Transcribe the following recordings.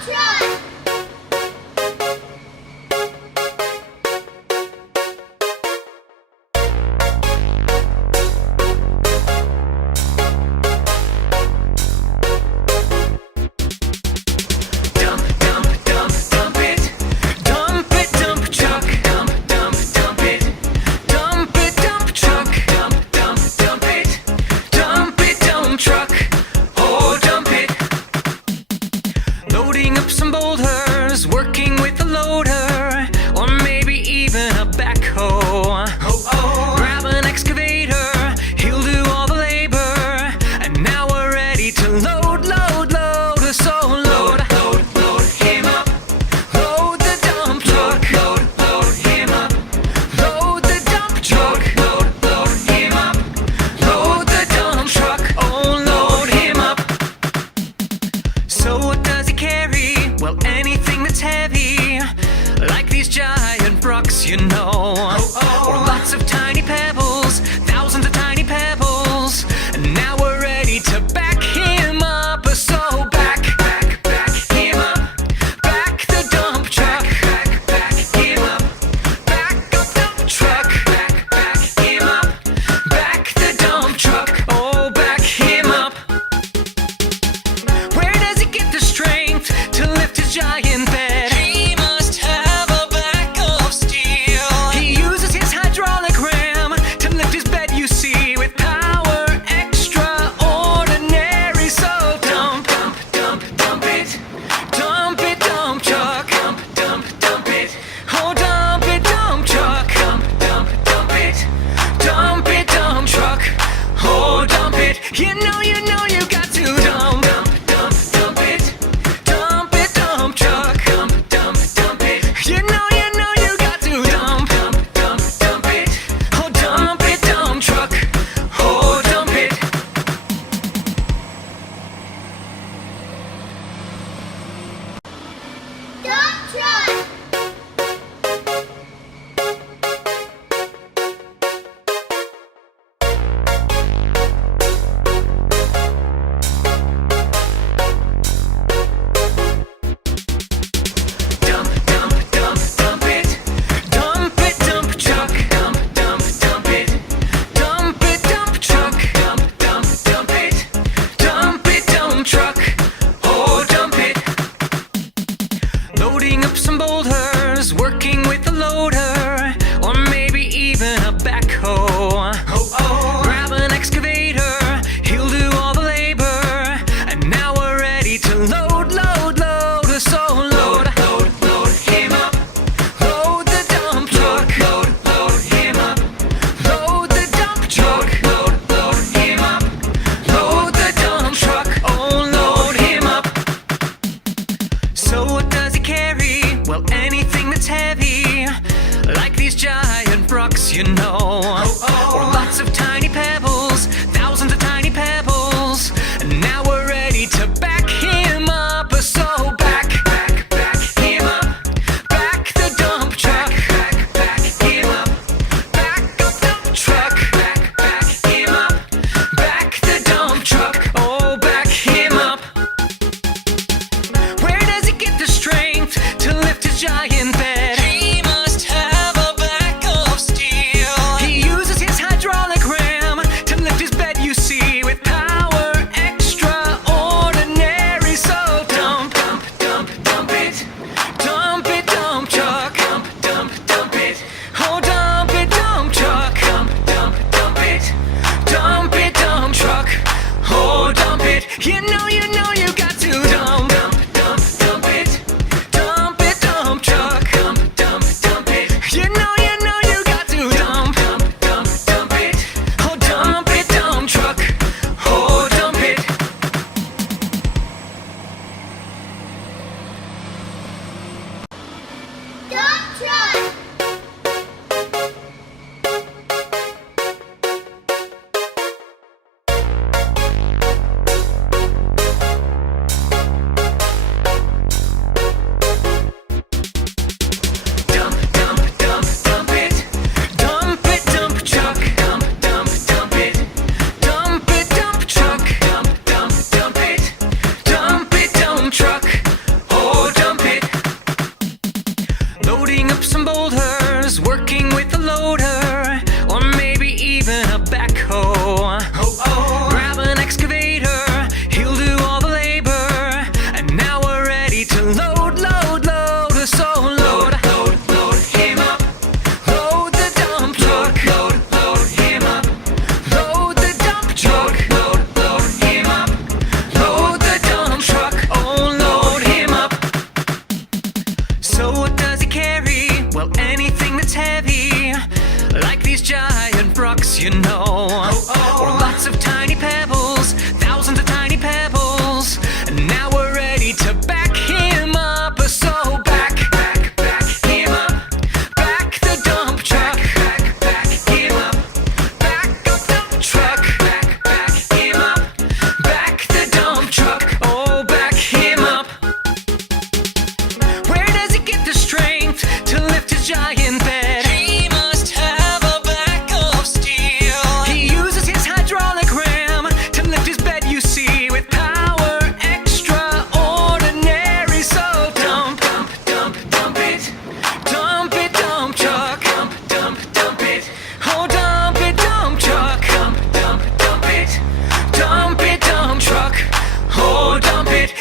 Loading up some boulders, working with a loader, or maybe even a backhoe. Grab an excavator, he'll do all the labor, and now we're ready to load, load, load. So load, load, load him up. Load the dump truck. Load, load him up. Load the dump truck. Load, load him up. Load the dump truck. Oh, load him up. So what does he carry? Well, anything that's heavy, like these giant rocks, you know, or lots of tiny pebbles, thousands of tiny pebbles. And now we're ready to back him up. So back him up. Back the dump truck. Back him up. Back up dump truck. Back him up. Back the dump truck. Oh, back him up. Where does he get the strength to lift his giant bed? He must have a back of steel. He uses his hydraulic ram to lift his bed, you see, with power extraordinary. So dump, dump, dump, dump it. Dump it, dump truck. Dump, dump, dump it. Oh, dump it, dump truck. Dump, dump, dump it. Dump it, dump truck. Oh, dump it. You know you got to dump, dump, dump, dump it. Dump it, dump truck. Dump, dump, dump it. You know you got to dump, dump, dump, dump it. Oh, dump it, dump truck. Oh, dump it. Dump truck! Dump, dump, dump, dump it. Dump it, dump truck. Dump, dump, dump it. Dump it, dump truck. Dump, dump, dump it. Dump it, dump truck. Oh, dump it. Loading up some boulders, working with a loader, or maybe even a backhoe. Grab an excavator, he'll do all the labor, and now we're ready to load, load, load. So load, load, load him up. Load the dump truck. Load, load him up. Load the dump truck. Load, load him up. Load the dump truck. Oh, load him up. So what does he carry? Well, anything that's heavy, like these giant rocks, you know, or lots of tiny pebbles, thousands of tiny pebbles. And now we're ready to back him up. So back him up. Back the dump truck. Back him up. Back up dump truck. Back him up. Back the dump truck. Oh, back him up. Where does he get the strength to lift his giant bed? He must have a back of steel.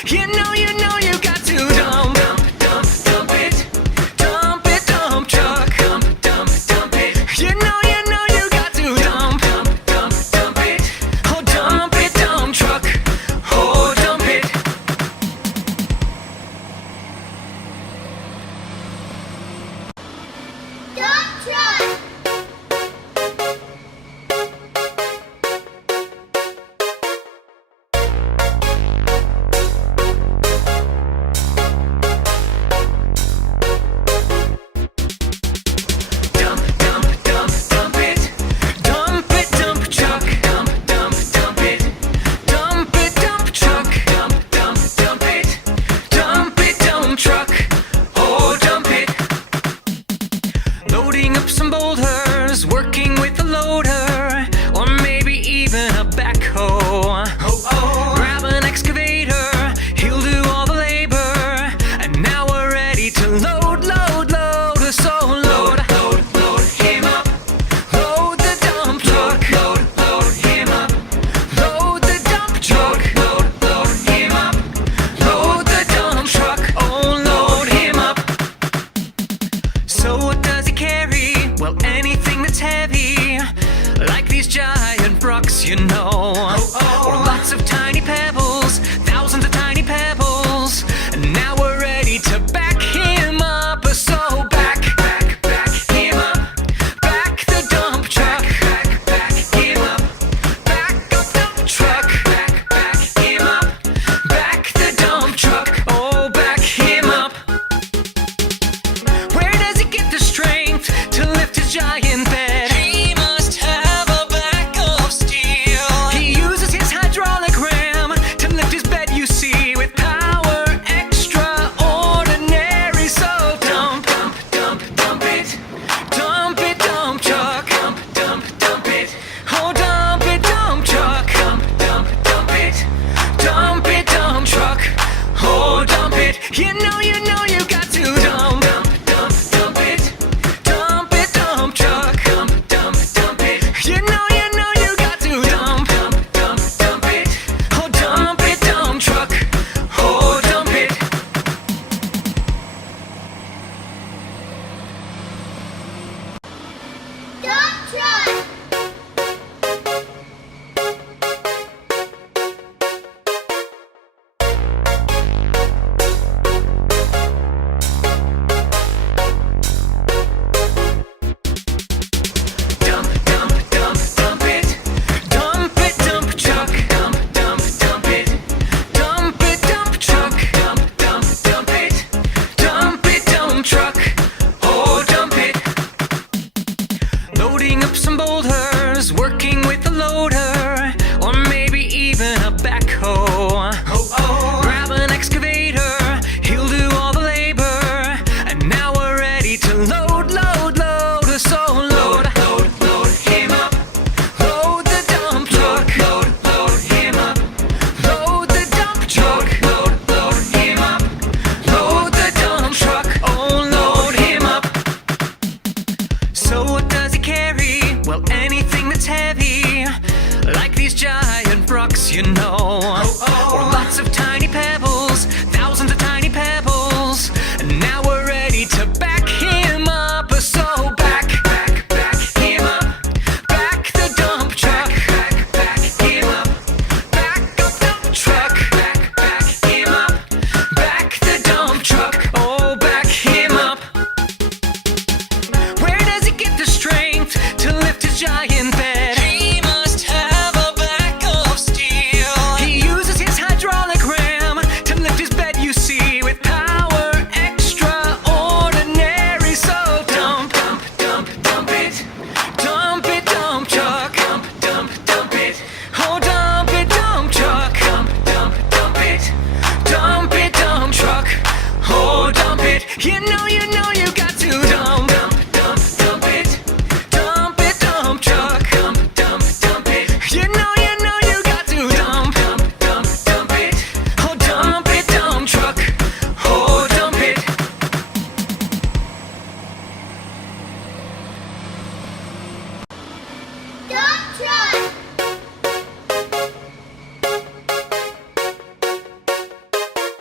You know you got to dump, dump, dump it. Dump it, dump truck. Dump, dump, dump it. You know you got to dump, dump, dump it. Oh, dump it, dump truck. Oh, dump it. Dump truck. Dump, dump, dump, dump it. Dump it, dump truck. Dump, dump, dump it. Dump it, dump truck. Dump, dump, dump it. Dump it, dump truck. Oh, dump it. Loading up some boulders, working with a loader, or maybe even a backhoe. Grab an excavator, he'll do all the labor, and now we're ready to load, load, load. So load, load, load him up. Load the dump truck. Load, load him up. Load the dump truck. Load, load him up. Load the dump truck. Oh, load him up. So what does he carry? Well, anything that's heavy, like these giant rocks, you know, or lots of tiny pebbles, thousands of tiny pebbles. And now we're ready to back him up. So back him up. Back the dump truck. Back him up. Back up dump truck. Back him up. Back the dump truck. Oh, back him up. Where does he get the strength to lift his giant bed? He must have a back of steel. He uses his hydraulic ram to lift his bed, you see, with power extraordinary. So dump, dump, dump, dump it. Dump it, dump truck. Dump, dump, dump it. Oh, dump it, dump truck. Dump, dump, dump it. Dump it, dump truck. Oh, dump it. You know you got to dump, dump, dump it. Dump it, dump truck. Dump, dump, dump it. You know you got to dump, dump, dump it. Oh, dump it, dump truck. Oh, dump it. Dump truck. Dump, dump, dump, dump it. Dump it, dump truck. Dump, dump, dump it. Dump it, dump truck. Dump, dump, dump it. Dump it, dump truck. Oh, dump it. Loading up some boulders, working with a loader, or maybe even a backhoe. Grab an excavator, he'll do all the labor, and now we're ready to load, load, load. So load, load, load him up. Load the dump truck. Load, load him up. Load the dump truck. Load, load him up. Load the dump truck. Oh, load him up. So what does he carry? Well, anything that's heavy, like these giant rocks, you know, or lots of tiny pebbles, thousands of tiny pebbles. And now we're ready to back him up. So back him up. Back the dump truck. Back him up. Back up dump truck. Back him up. Back the dump truck. Oh, back him up. Where does he get the strength to lift his giant bed? He must have a back of steel. He uses his hydraulic ram to lift his bed, you see, with power extraordinary. So dump, dump, dump, dump it. Dump it, dump truck. Dump, dump, dump it. Oh, dump it, dump truck. Dump, dump, dump it. Dump it, dump truck. Oh, dump it. You know you got to dump, dump, dump it. Dump it, dump truck. Dump, dump, dump it. You know you got to dump, dump, dump it. Oh, dump it, dump truck. Oh, dump it. Dump truck.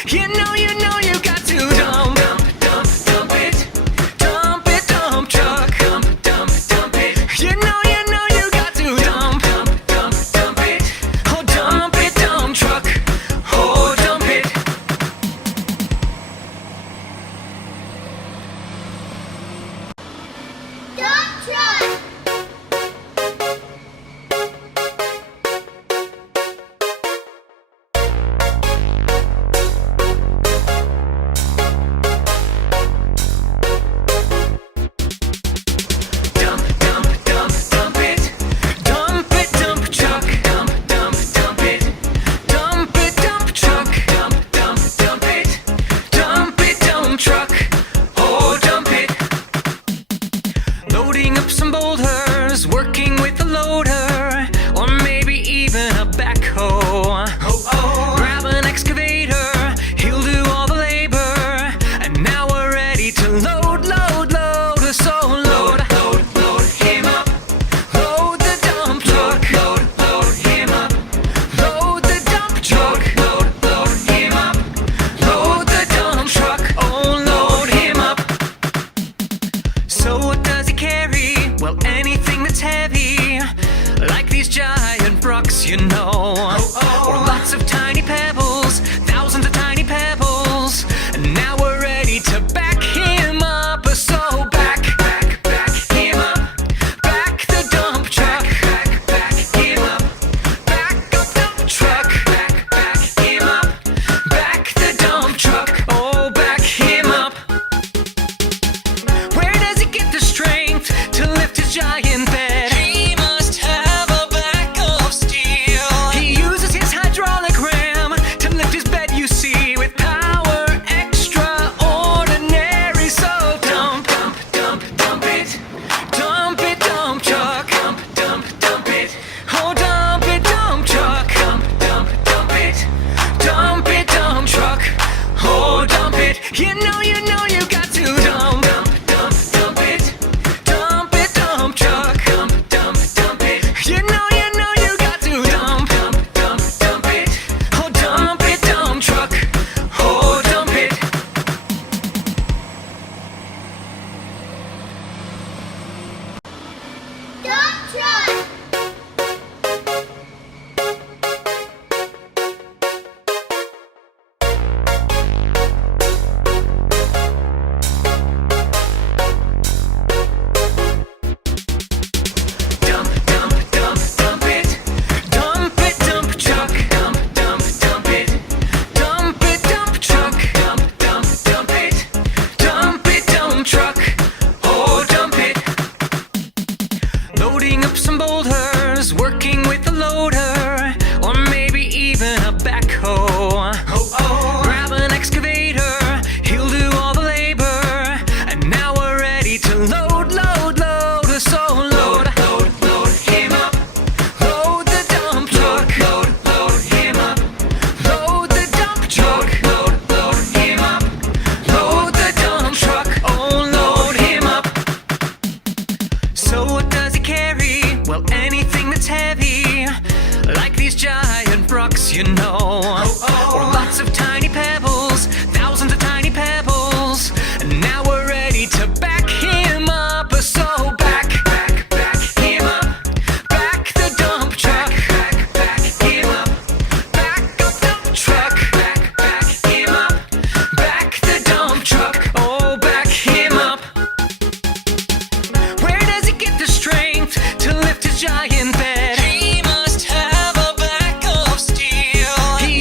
You know you got to dump, dump, dump it. Dump it, dump truck. Dump, dump it. You know you got to dump, dump it. Oh, dump it, dump truck. Oh, dump it. Dump truck. Dump, dump it. Dump it, dump truck. Dump, dump it. Dump it, dump truck. Dump, dump it. Dump it, dump truck. Oh, dump it. Loading up some boulders, working with a loader, or maybe even a backhoe. Grab an excavator, he'll do all the labor, and now we're ready to load. So load him up. Load the dump truck. Load him up. Load the dump truck. Load him up. Load the dump truck. Oh, load him up. So what does he carry? Well, anything that's heavy, like these giant rocks, you know, or lots of tiny pebbles, thousands of tiny pebbles. And now we're ready to back him up. So back him up. Back the dump truck. Back him up. Back up dump truck. Back him up. Back the dump truck. Oh, back him up. Where does he get the strength to lift his giant bed? He must have a back of steel. He uses his hydraulic ram to lift his bed, you see, with power extraordinary. So dump it. Dump it, dump truck. Dump it. Oh, dump it, dump truck. Dump it. Dump it, dump truck. Oh, dump it. You know you got to dump, dump it. Dump it, dump truck. Dump it. You know you got to dump, dump it. Oh, dump it, dump truck. Oh, dump it. Dump truck. Dump it. Dump it, dump truck. Dump it. Dump it, dump truck. Dump it. Dump it, dump truck. Oh, dump it. Loading up some boulders, working with a loader, or maybe even a backhoe. Grab an excavator, he'll do all the labor, and now we're ready to load. So load him up. Load the dump truck. Load him up. Load the dump truck. Load him up. Load the dump truck. Oh, load him up. So what does he carry? Well, anything that's heavy, like these giant rocks, you know, or lots of tiny pebbles, thousands of tiny pebbles. And now we're ready to back him up. So back him up. Back the dump truck. Back him up. Back up dump truck. Back him up. Back the dump truck. Oh, back him up. Where does he get the strength to lift his giant bed? He must have a back of steel. He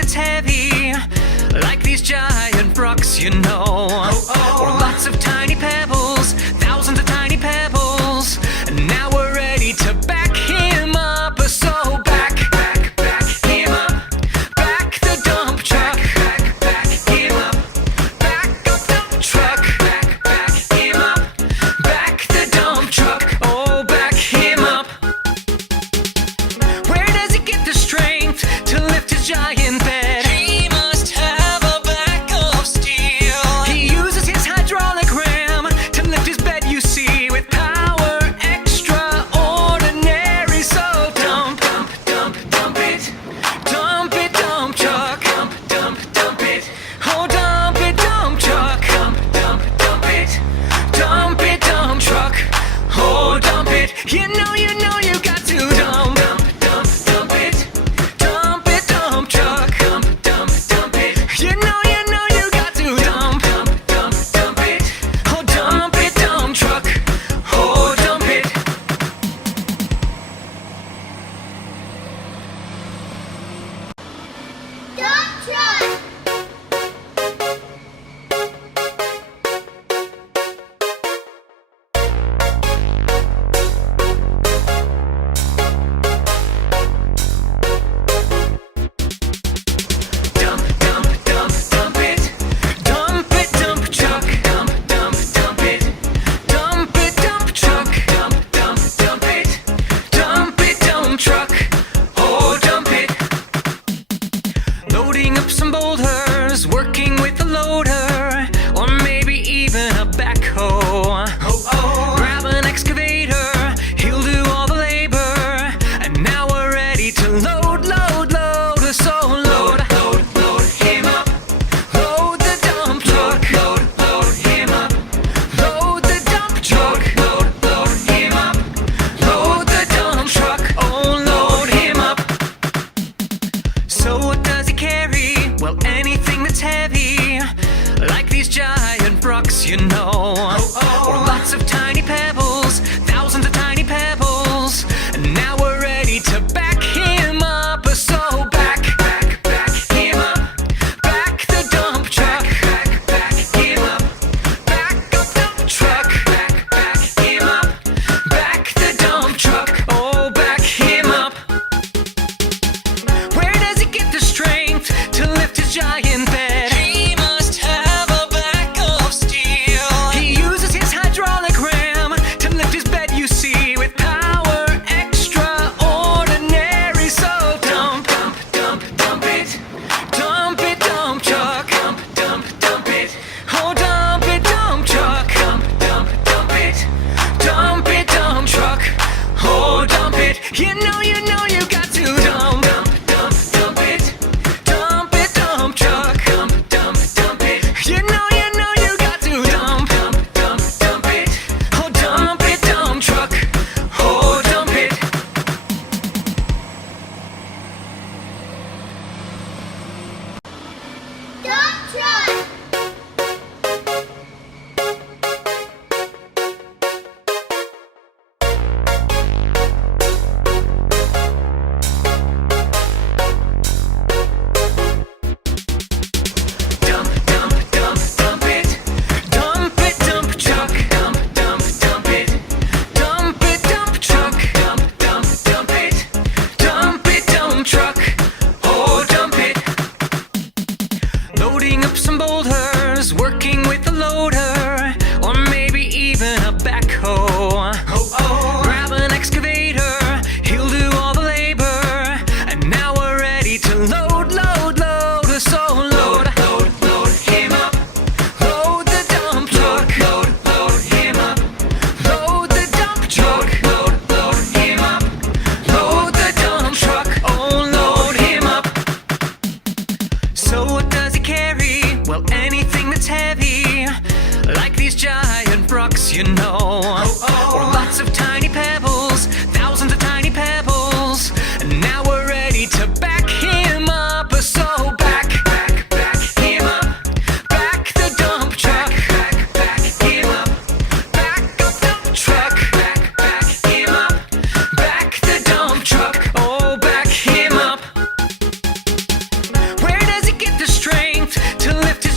that's heavy, like these giant rocks, you know, or lots of tiny pebbles, thousands of tiny pebbles. And now we're ready to back him up, so back him up, back the dump truck, back him up, back up dump truck, back him up, back the dump truck, oh back him up. Where does he get the strength to lift his giant bed? He must have a back of steel. He uses his hydraulic ram to lift his bed, you see, with power extraordinary. So dump it, dump truck, dump it, oh dump it, dump truck, dump it, dump truck, oh dump it. You know you got to dump it, dump truck, dump it. You know you got to dump it, oh dump it, dump truck, oh dump it. Dump truck. Dump it, dump truck, dump it, dump truck, dump it, dump truck, oh dump it. Loading up some boulders, working with a loader, or maybe even a backhoe. Grab an excavator, he'll do all the labor, and now we're ready to load. So load him up, load the dump truck, load him up, load the dump truck, load him up, load the dump truck, oh load him up. So what does he carry? Well, anything that's heavy, like these giant rocks, you know, or lots of tiny pebbles, thousands of tiny pebbles. And now we're ready to back him up, so back him up, back the dump truck, back him up, back up dump truck, back him up, back the dump truck, oh back him up. Where does he get the strength to lift his giant bed? He must have a back of steel. He uses his hydraulic ram to lift his bed, you see, with power extraordinary. So dump it, dump truck, dump it, oh dump it, dump truck, dump it, dump truck, oh dump it. You know you got to dump it, dump truck, dump it. You know you got to dump it, oh dump it, dump truck, oh dump it. Dump truck.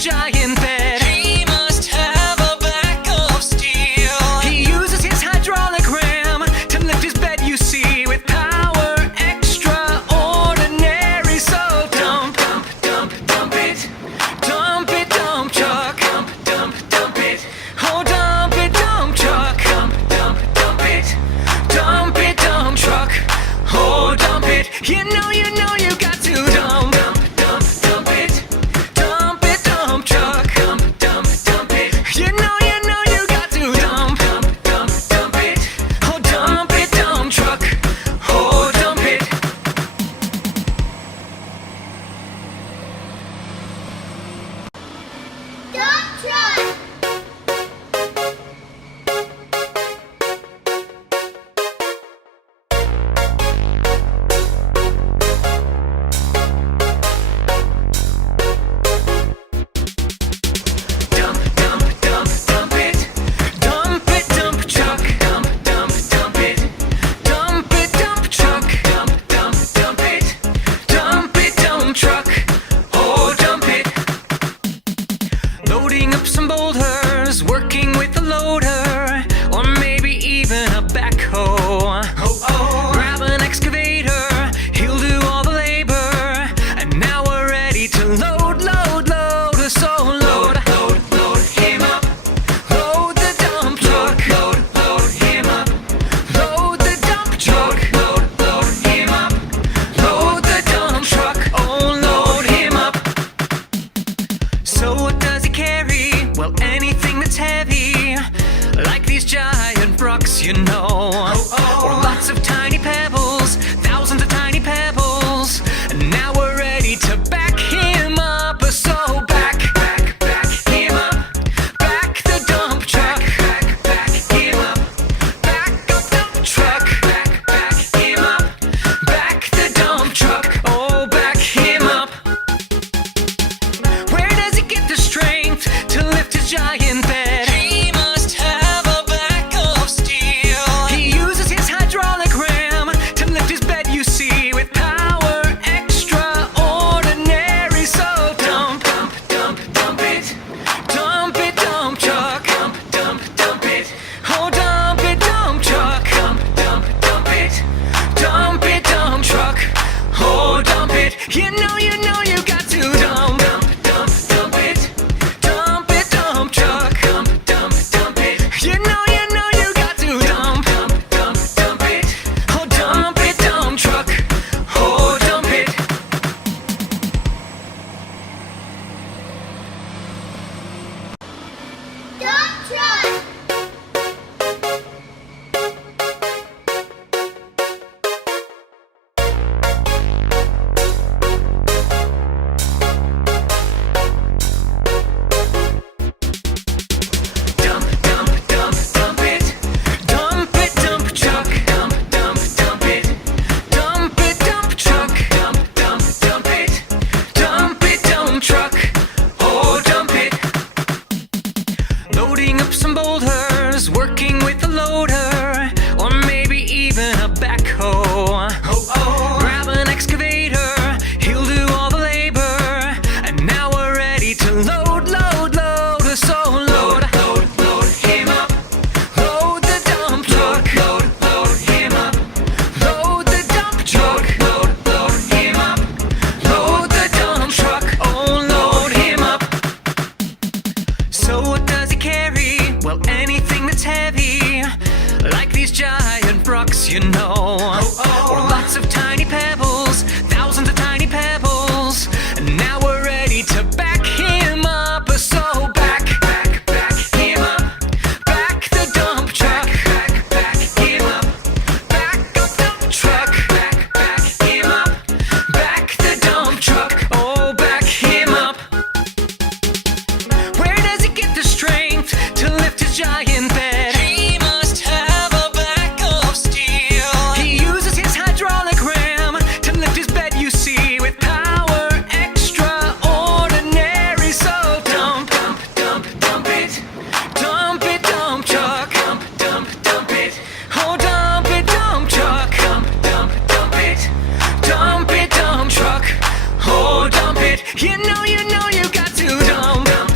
giant bed. He must have a back of steel. He uses his hydraulic ram to lift his bed, you see, with power extraordinary. So dump, dump, dump, dump it. Dump it, dump truck. Dump, dump, dump it. Oh, dump it, dump truck. Dump, dump, dump it. Dump it, dump truck. Oh, dump it. You know you got to dump, dump, dump, dump it. Dump it, dump truck. Dump, dump, dump it. You know you got to dump, dump, dump, dump it. Oh, dump it, dump truck. Oh, dump it. Dump truck. Dump, dump, dump, dump it. Dump it, dump truck. Dump, dump, dump it. Dump it, dump truck. Dump, dump, dump it. Dump it, dump truck. Oh, dump it. Loading up some boulders, working with a loader, or maybe even a backhoe. Grab an excavator, he'll do all the labor, and now we're ready to load, load, load. So load, load, load him up. Load the dump truck. Load, load him up. Load the dump truck. Load, load him up. Load the dump truck. Oh, load him up. So what does he carry? Well, anything that's heavy, like these giant rocks, you know, or lots of tiny pebbles, thousands of tiny pebbles. And now we're ready to back him up. So back, back, back him up. Back the dump truck. Back, back him up. Back up dump truck. Back, back him up. Back the dump truck. Oh, back him up. Where does he get the strength to lift his giant bed? He must have a back of steel. He uses his hydraulic ram to lift his bed, you see, with power extraordinary. So dump, dump, dump, dump it. Dump it, dump truck. Dump, dump, dump it. Oh, dump it, dump truck. Dump, dump, dump it. Dump it, dump truck. Oh, dump it. You know you got to dump, dump, dump, dump it. Dump it, dump truck. Dump, dump, dump it. You know you got to dump, dump, dump, dump it. Oh, dump it, dump truck. Oh, dump it. Dump truck. Dump, dump, dump, dump it. Dump it, dump truck. Dump, dump, dump it. Dump it, dump truck. Dump, dump, dump it. Dump it, dump truck. Oh, dump it. Loading up some boulders, working with a loader, or maybe even a backhoe. Grab an excavator, he'll do all the labor, and now we're ready to load, load, load. So load, load, load him up. Load the dump truck. Load, load him up. Load the dump truck. Load, load him up. Load the dump truck. Oh, load him up. So what does he carry? Well, anything that's heavy, like these giant rocks, you know, or lots of tiny pebbles, thousands of tiny pebbles. And now we're ready to back him up. So back, back, back him up. Back the dump truck. Back, back him up. Back up dump truck. Back, back him up. Back the dump truck. Oh, back him up. Where does he get the strength to lift his giant bed? He must have a back of steel. He uses his hydraulic ram to lift his bed, you see, with power extraordinary. So dump, dump, dump, dump it. Dump it, dump truck. Dump, dump, dump it. Oh, dump it, dump truck. Dump, dump, dump it. Dump it, dump truck. Oh, dump it. You know you got to dump.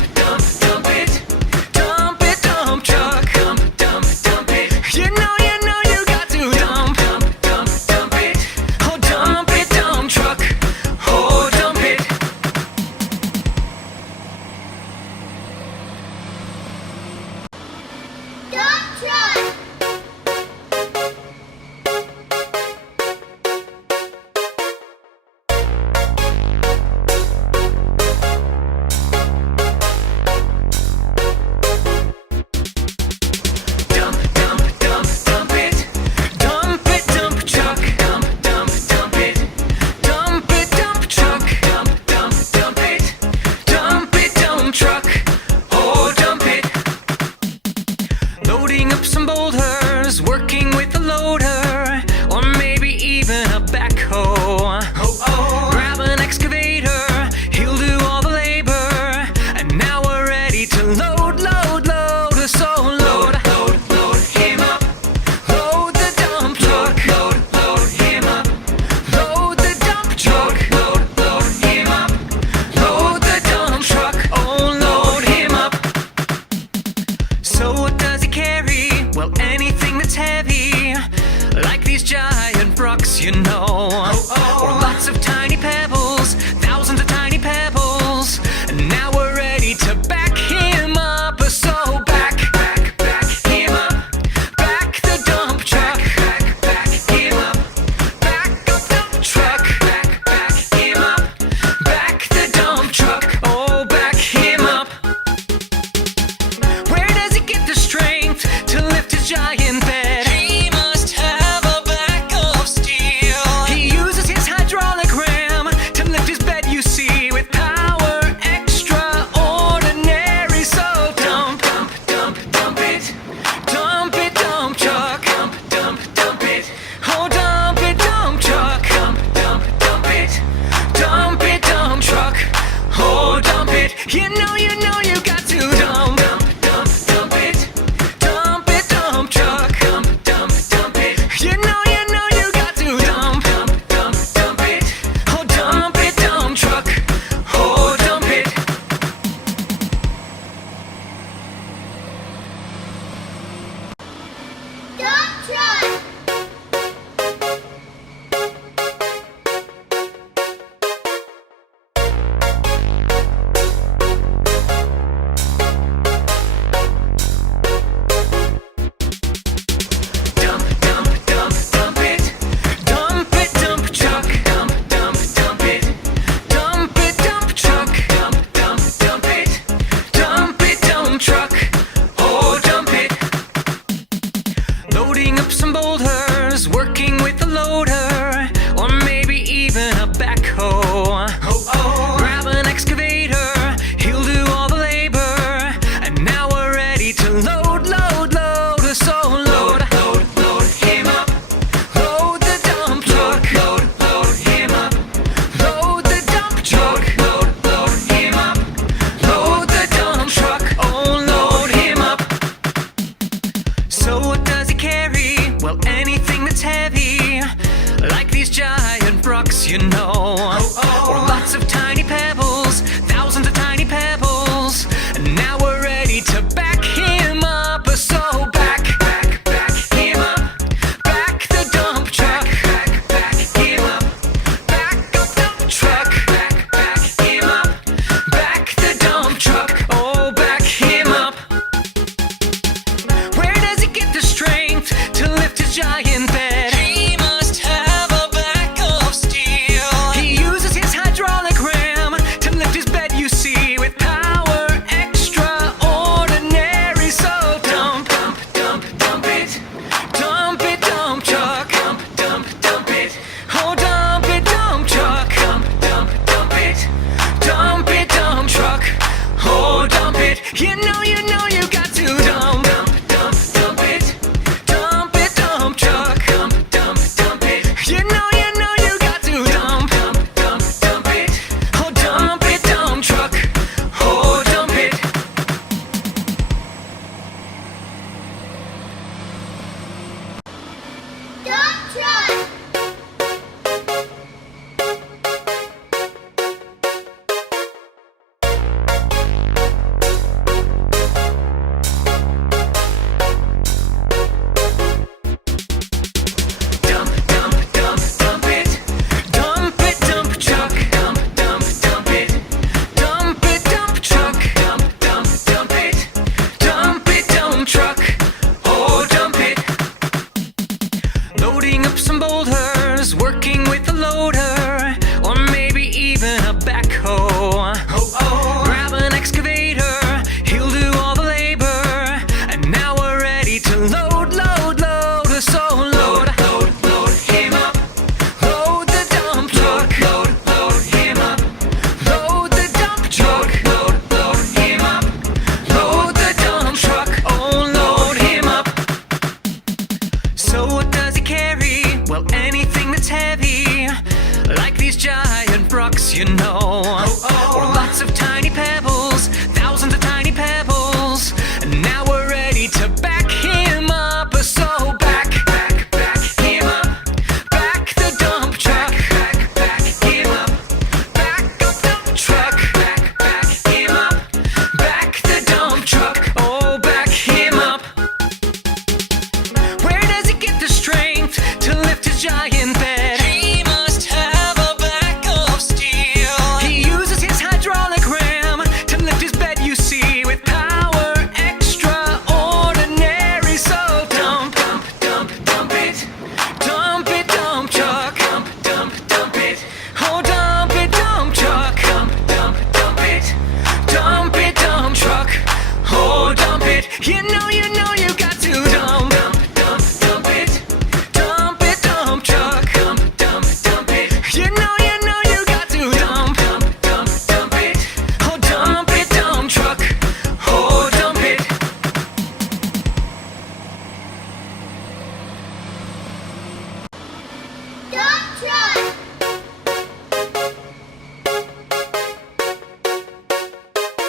You know you got to dump it. Dump it, dump truck. Dump it. You know you got to dump it. Oh, dump it, dump truck. Oh, dump it. Dump truck. Dump it. Dump it, dump truck. Dump it. Dump it, dump truck. Dump it. Dump it, dump truck. Oh, dump it. Loading up some boulders, working with a loader, or maybe even a backhoe. Grab an excavator, he'll do all the labor, and now we're ready to load. So load him up. Load the dump truck. Load him up. Load the dump truck. Load him up. Load the dump truck. Oh, load him up. So what does he carry? Well, anything that's heavy, like these giant rocks, you know, or lots of tiny pebbles, thousands of tiny pebbles. And now we're ready to back him up. So back him up. Back the dump truck. Back him up. Back up dump truck. Back him up. Back the dump truck. Oh, back him up. Where does he get the strength to lift his giant bed? He must have a back of steel. He uses his hydraulic ram to lift his bed, you see, with power extraordinary. So dump it. Dump it, dump truck. Dump it. Oh, dump it, dump truck. Dump it. Dump it, dump truck. Oh, dump it. You know you got to dump it. Dump it, dump truck. Dump it. You know you got to dump it. Oh, dump it, dump truck. Oh, dump it. Dump truck. Dump it. Dump it, dump truck. Dump it. Dump it, dump truck. Dump it. Dump it, dump truck. Oh, dump it. Loading up some boulders, working with a loader, or maybe even a backhoe. Grab an excavator, he'll do all the labor, and now we're ready to load. So load him up. Load the dump truck. Load him up. Load the dump truck. Load him up. Load the dump truck. Oh, load him up. So what does he carry? Well, anything that's heavy, like these giant rocks, you know, or lots of tiny pebbles, thousands of tiny pebbles. And now we're ready to back him up. So back him up. Back the dump truck. Back him up. Back up dump truck. Back him up. Back the dump truck. Oh, back him up. Where does he get the strength to lift his giant bed? He must have a back of steel. He uses his hydraulic ram to lift his bed, you see, with power extraordinary. So dump it. Dump it, dump truck. Dump it. Oh, dump it, dump truck. Dump it. Dump it, dump truck. Oh, dump it. You know you got to dump it. Dump it, dump truck. Dump it. You know you got to dump it. Oh, dump it, dump truck. Oh, dump it. Dump truck.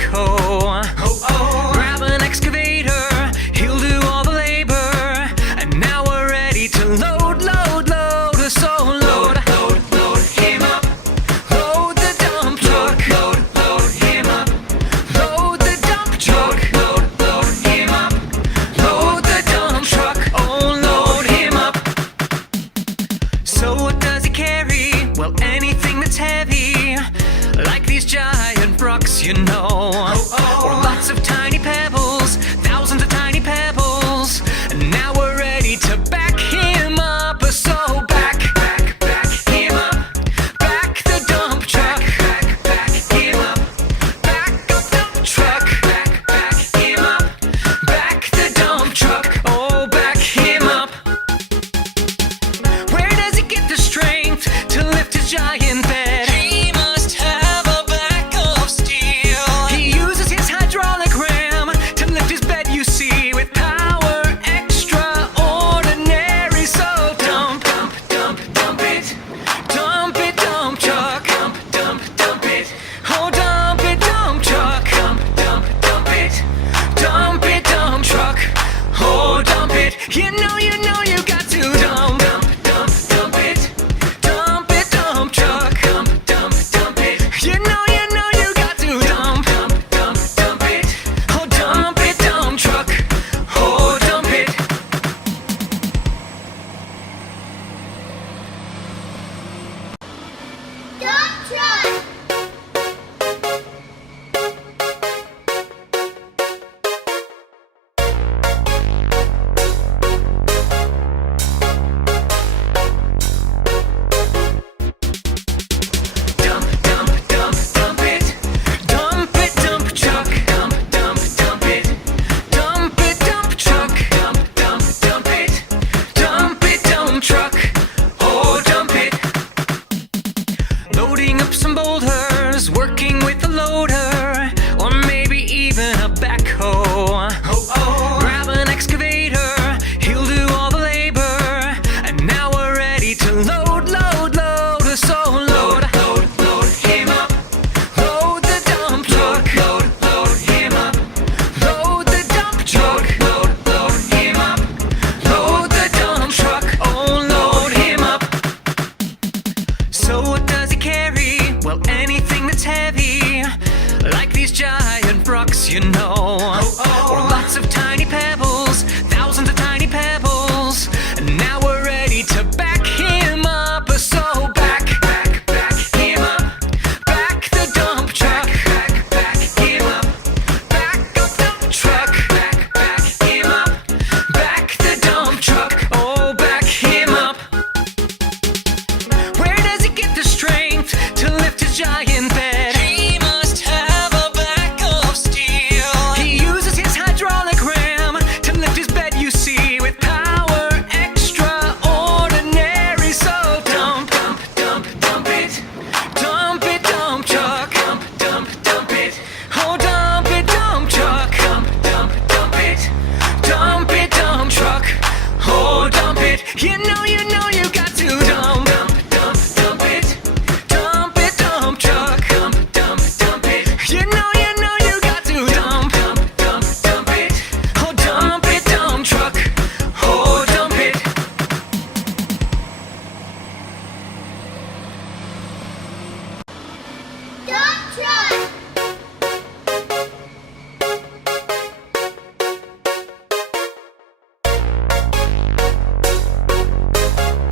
backhoe. Grab an excavator, he'll do all the labor. And now we're ready to load, load, load. So load, load, load him up. Load the dump truck. Load, load him up. Load the dump truck. Load, load him up. Load the dump truck. Oh, load him up. So what does he carry? Well, anything that's heavy, like these giant rocks, you know, or lots of tiny pebbles, thousands of tiny pebbles. And now we're ready to back him up. So back, back, back him up. Back the dump truck. Back, back him up. Back up dump truck. Back, back him up. Back the dump truck. Oh, back him up. Where does he get the strength to lift his giant bed? He must have a back of steel. He uses his hydraulic ram to lift his bed, you see, with power extraordinary. So dump, dump, dump, dump it. Dump it, dump truck. Dump, dump, dump it. Oh, dump it, dump truck. Dump, dump, dump it. Dump it, dump truck. Oh, dump it. You know you got to dump, dump, dump, dump it. Dump it, dump truck. Dump, dump, dump it. You know you got to dump, dump, dump, dump it. Oh, dump it, dump truck. Oh, dump it. Dump truck. Dump, dump, dump, dump it. Dump it, dump truck. Dump, dump, dump it. Dump it, dump truck. Dump, dump, dump it. Dump it, dump truck. Oh, dump it. Loading up some boulders, working with a loader, or maybe even a backhoe. Grab an excavator, he'll do all the labor. And now we're ready to load, load, load. So load, load, load him up. Load the dump truck. Load, load him up. Load the dump truck. Load, load him up. Load the dump truck. Oh, load him up. So what does he carry? Well, anything that's heavy, like these giant rocks, you know, or lots of tiny pebbles, thousands of tiny pebbles. And now we're ready to back him up. So back, back, back him up. Back the dump truck. Back, back him up. Back up dump truck. Back, back him up. Back the dump truck. Oh, back him up. Where does he get the strength to lift his giant bed? He must have a back of steel. He uses his hydraulic ram to lift his bed, you see, with power extraordinary. So dump, dump, dump, dump it. Dump it, dump truck. Dump, dump, dump it. Oh, dump it, dump truck. Dump, dump, dump it. Dump it, dump truck. Oh, dump it. You know you got to dump, dump, dump, dump it. Dump it, dump truck. Dump, dump, dump it. You know you got to dump, dump, dump, dump it. Oh, dump it, dump truck. Oh, dump it. Dump truck.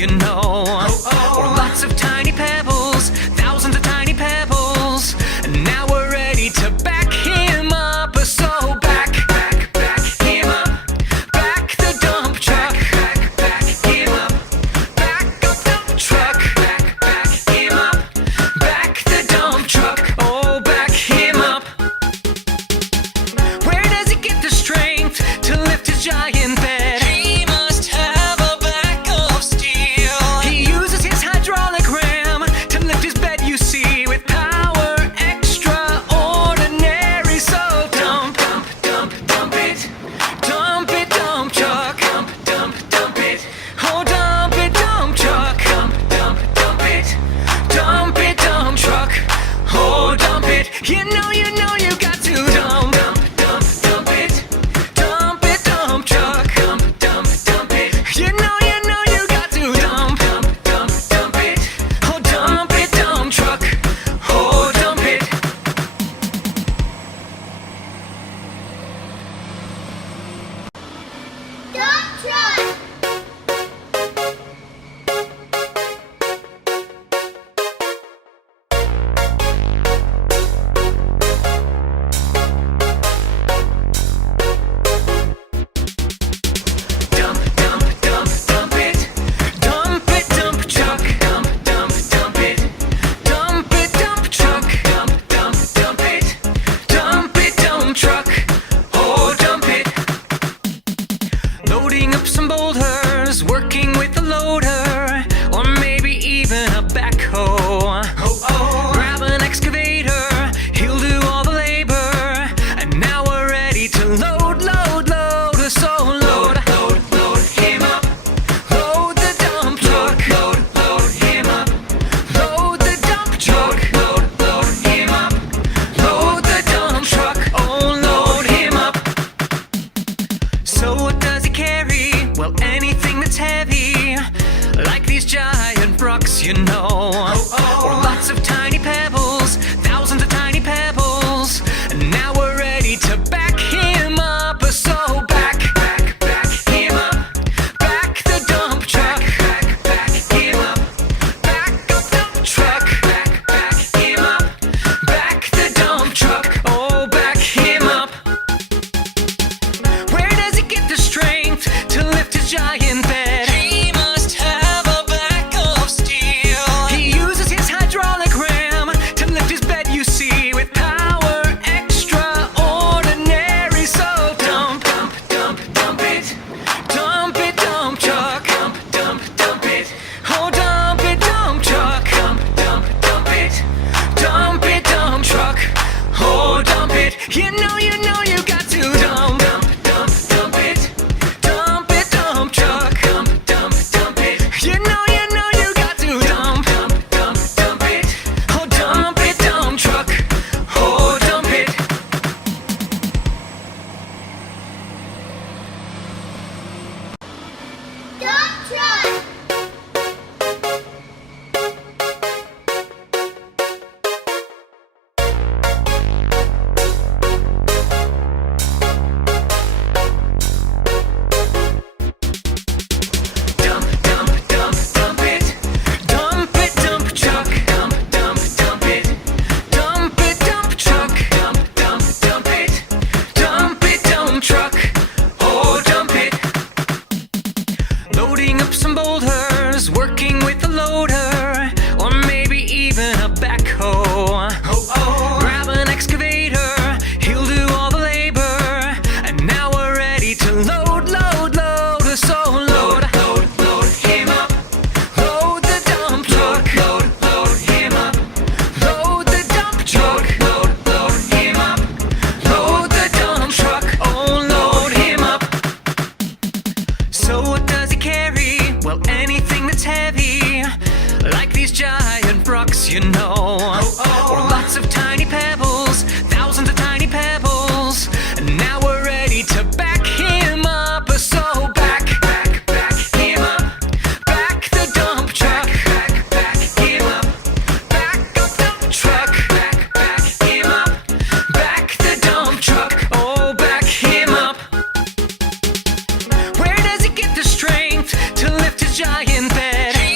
you know. Or lots of tiny pebbles, thousands of tiny pebbles. And now we're ready to back him up. So back him up. Back the dump truck. Back him up. Back up the truck. Back him up. Back the dump truck. Oh, back him up. Where does he get the strength to lift his giant bed? He must have a back of steel. He uses his hydraulic ram to lift his bed, you see, with power extraordinary. So dump it. Dump it, dump truck. Dump it. Oh, dump it, dump truck. Dump it. Dump it, dump truck. Oh, dump it. You know you got to dump it. Dump it, dump truck. Dump it. You know you got to dump it. Oh, dump it, dump truck. Oh, dump it. Dump truck. Dump it. Dump it, dump truck. Dump it. Dump it, dump truck. Dump it. Dump it, dump truck. Oh, dump it. Loading up some boulders, working with a loader, or maybe even a backhoe. Grab an excavator, he'll do all the labor. And now we're ready to load. So load him up. Load the dump truck. Load him up. Load the dump truck. Load him up. Load the dump truck. Oh, load him up. So what does he carry? Well, anything that's heavy, like these giant rocks, you know. Or lots of tiny pebbles, thousands of tiny pebbles. And now we're ready to back him up. So back him up. Back the dump truck. Back him up. Back up the truck. Back him up. Back the dump truck. Oh, back him up. Where does he get the strength to lift his giant bed? He must have a back of steel. He uses his hydraulic ram to lift his bed, you see, with power extraordinary. So dump it. Dump it, dump truck. Dump it. Oh, dump it, dump truck. Dump it. Dump it, dump truck. Oh, dump it. You know you got to dump it. Dump it, dump truck. Dump it. You know you got to dump it. Oh, dump it, dump truck. Oh, dump it. Dump truck. Dump it. Dump it, dump truck. Dump it. Dump it, dump truck. Dump it. Dump it, dump truck. Oh, dump it. Loading up some boulders, working with a loader, or maybe even a backhoe. Grab an excavator, he'll do all the labor. And now we're ready to load. So load him up. Load the dump truck. Load him up. Load the dump truck. Load him up. Load the dump truck. Oh, load him up. So what does he carry? Well, anything that's heavy, like these giant rocks, you know. Or lots of tiny pebbles, thousands of tiny pebbles. And now we're ready to back him up. So back him up. Back the dump truck. Back him up. Back up the truck. Back him up. Back the dump truck. Oh, back him up. Where does he get the strength to lift his giant bed?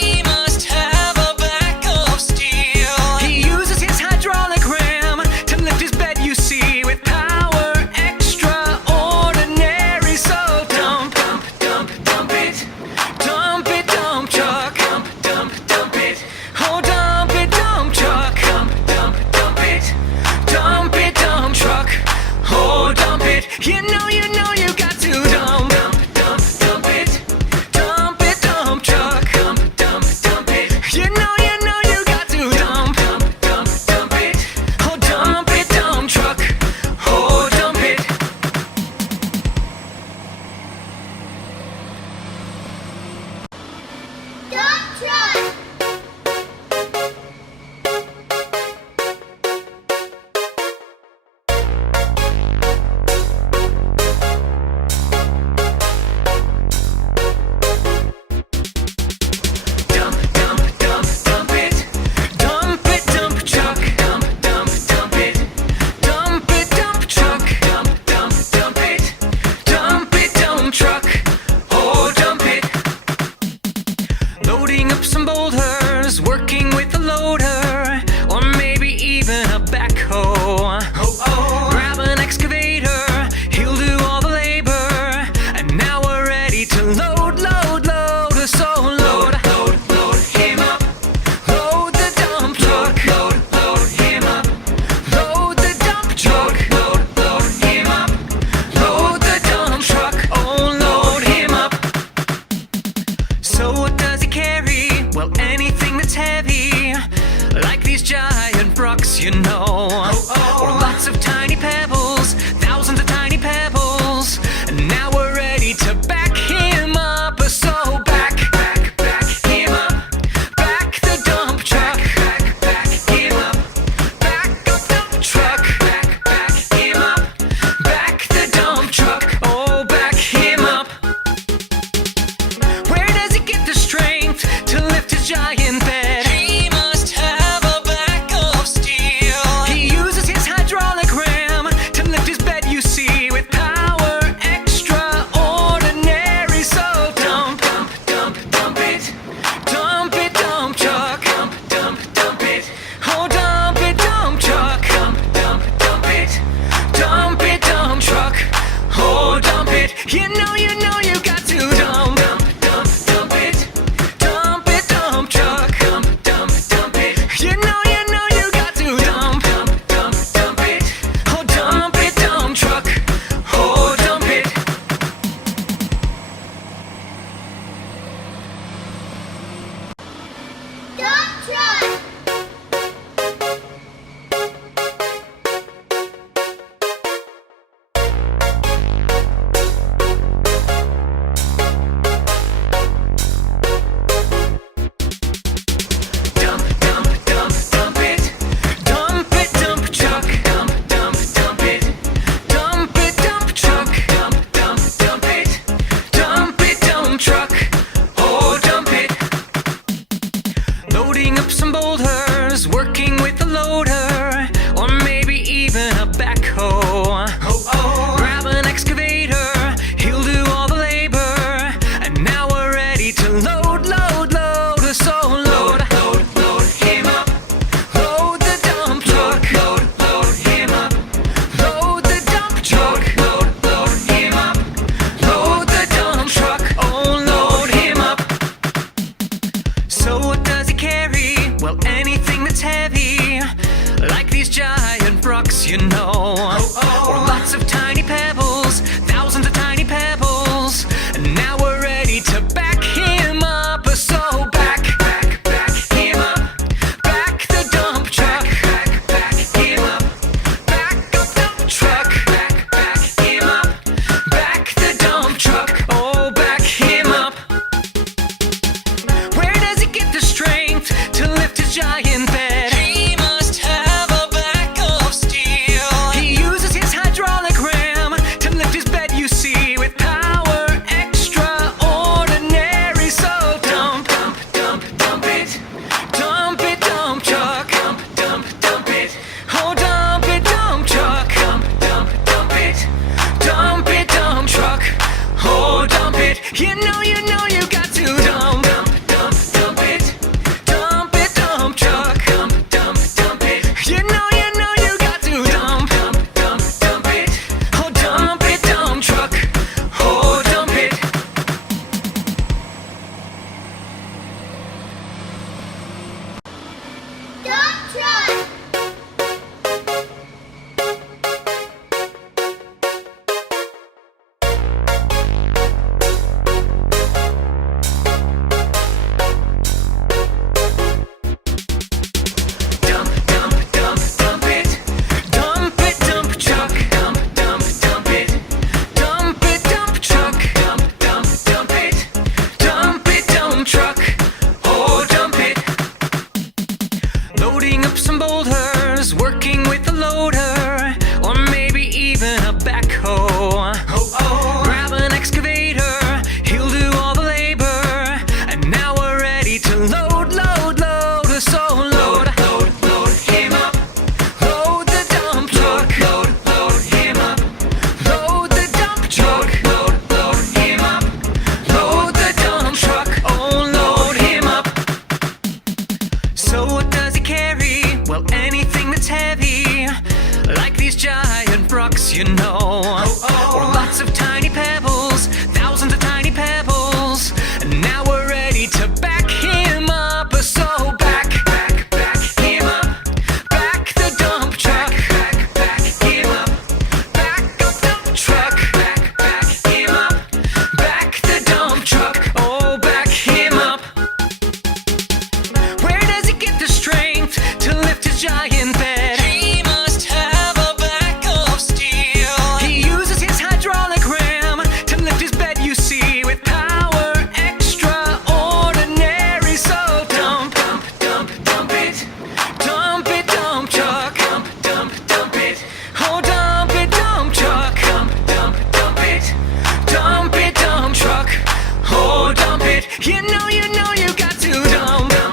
his giant bed. He must have a back of steel. He uses his hydraulic ram to lift his bed, you see, with power extraordinary. So dump, dump, dump, dump it. Dump it, dump truck. Dump, dump, dump it. Oh, dump it, dump truck. Dump, dump, dump it. Dump it, dump truck. Oh, dump it. You know you got to dump, dump, dump, dump it. Dump it, dump truck. Dump, dump, dump it. You know you got to dump, dump, dump, dump it. Oh, dump it, dump truck. Oh, dump it. Dump truck. Dump, dump, dump, dump it. Dump it, dump truck. Dump, dump, dump it. Dump it, dump truck. Dump, dump, dump it. Dump it, dump truck. Oh, dump it. Loading up some boulders, working with a loader, or maybe even a backhoe. Grab an excavator, he'll do all the labor, and now we're ready to load, load, load. So load, load, load him up. Load the dump truck. Load, load him up. Load the dump truck. Load, load him up. Load the dump truck. Oh, load him up. So what does he carry? Well, anything that's heavy, like these giant rocks, you know, or lots of tiny pebbles, thousands of tiny pebbles. And now we're ready to back him up. So back, back, back him up. Back the dump truck. Back, back him up. Back up dump truck. Back, back him up. Back the dump truck. Oh, back him up. Where does he get the strength to lift his giant bed? He must have a back of steel. He uses his hydraulic ram to lift his bed, you see, with power extraordinary. So dump, dump, dump, dump it. Dump it, dump truck. Dump, dump, dump it. Oh, dump it, dump truck. Dump, dump, dump it. Dump it, dump truck. Oh, dump it. You know you got to dump, dump, dump, dump it. Dump it, dump truck. Dump, dump, dump it. You know you got to dump, dump, dump, dump it. Oh, dump it, dump truck. Oh, dump it. Dump truck. Dump, dump, dump, dump it. Dump it, dump truck. Dump, dump, dump it. Dump it, dump truck. Dump, dump, dump it. Dump it, dump truck. Oh, dump it. Loading up some boulders, working with a loader, or maybe even a backhoe. Grab an excavator, he'll do all the labor, and now we're ready to load, load, load. So load, load, load him up. Load the dump truck. Load, load him up. Load the dump truck. Load, load him up. Load the dump truck. Oh, load him up. So what does he carry? Well, anything that's heavy, like these giant rocks, you know, or lots of tiny pebbles, thousands of tiny pebbles. And now we're ready to back him up. So back, back, back him up. Back the dump truck. Back, back him up. Back up dump truck. Back, back him up. Back the dump truck. Oh, back him up. Where does he get the strength to lift his giant bed? He must have a back of steel. He uses his hydraulic ram to lift his bed, you see, with power extraordinary. So dump, dump, dump, dump it. Dump it, dump truck. Dump, dump, dump it. Oh, dump it, dump truck. Dump, dump, dump it. Dump it, dump truck. Oh, dump it. You know you got to dump.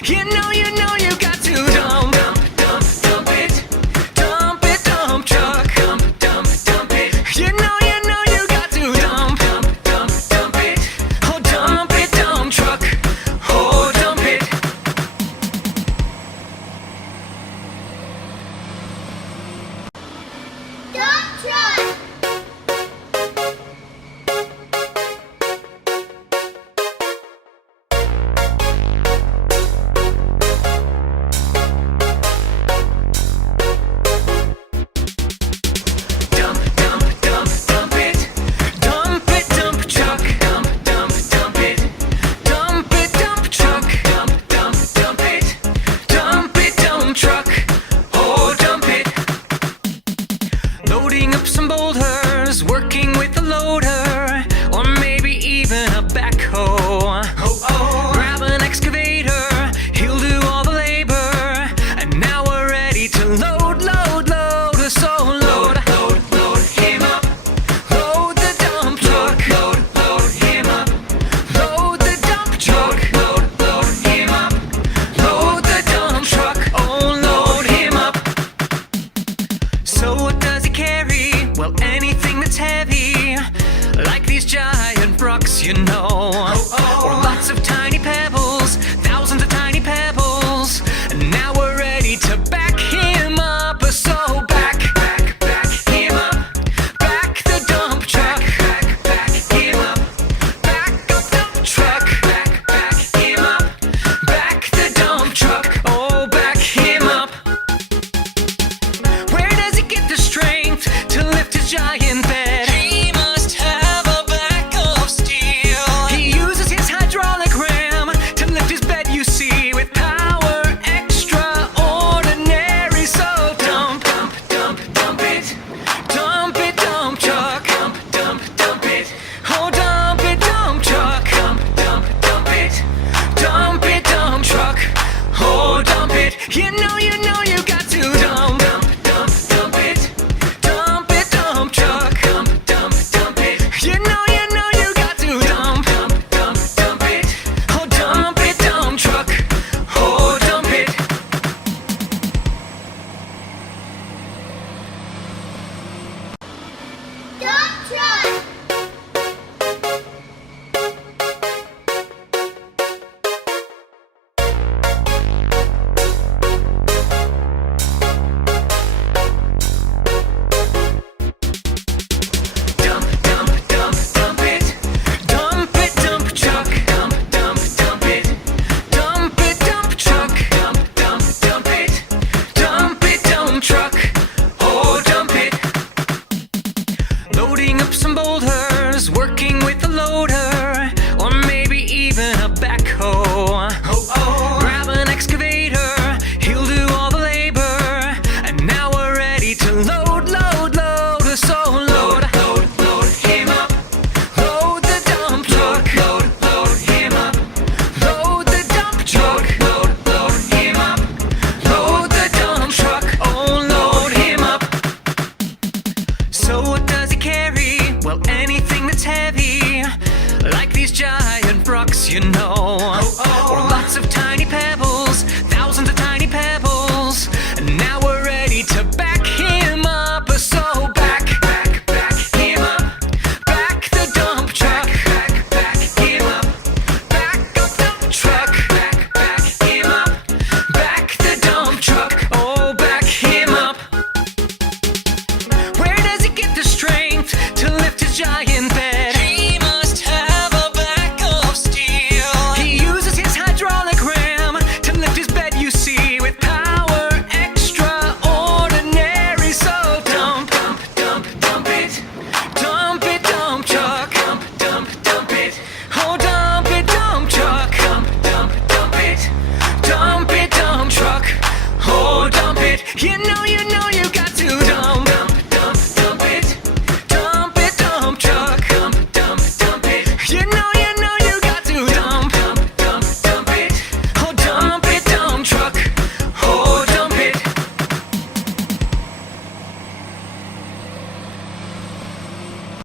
You know you got to dump, dump it. Dump it, dump truck. Dump it. You know you got to dump, dump it. Oh, dump it, dump truck. Oh, dump it. Dump truck. Dump it. Dump it, dump truck. Dump it. Dump it, dump truck. Dump it. Dump it, dump truck. Oh, dump it. Loading up some boulders, working with a loader, or maybe even a backhoe. Grab an excavator, he'll do all the labor, and now we're ready to load. So load him up. Load the dump truck. Load him up. Load the dump truck. Load him up. Load the dump truck. Oh, load him up. So what does he carry? Well, anything that's heavy, like these giant rocks, you know, or lots of tiny pebbles, thousands of tiny pebbles. And now we're ready to back him up. So back him up. Back the dump truck. Back him up. Back up dump truck. Back him up. Back the dump truck. Oh, back him up. Where does he get the strength to lift his giant bed? He must have a back of steel. He uses his hydraulic ram to lift his bed, you see, with power extraordinary. So dump it. Dump it, dump truck. Dump it. Oh, dump it, dump truck. Dump it. Dump it, dump truck. Oh, dump it. You know you got to dump, it. Dump it, dump truck. Dump it. You know you got to dump, it. Oh, dump it, dump truck. Oh, dump it. Dump truck. Dump it. Dump it, dump truck. Dump it. Dump it, dump truck. Dump it. Dump it, dump truck. Oh, dump it. Loading up some boulders, working with a loader, or maybe even a backhoe. Grab an excavator, he'll do all the labor, and now we're ready to load. So load him up. Load the dump truck. Load him up. Load the dump truck. Load him up. Load the dump truck. Oh, load him up. So what does he carry? Well, anything that's heavy, like these giant rocks, you know, or lots of tiny pebbles, thousands of tiny pebbles. And now we're ready to back him up. So back him up. Back the dump truck. Back him up. Back up dump truck. Back him up. Back the dump truck. Oh, back him up. Where does he get the strength to lift his giant bed? He must have a back of steel. He uses his hydraulic ram to lift his bed, you see, with power extraordinary. So dump it. Dump it, dump truck. Dump it. Oh, dump it, dump truck. Dump it. Dump it, dump truck. Oh, dump it. You know you got to dump.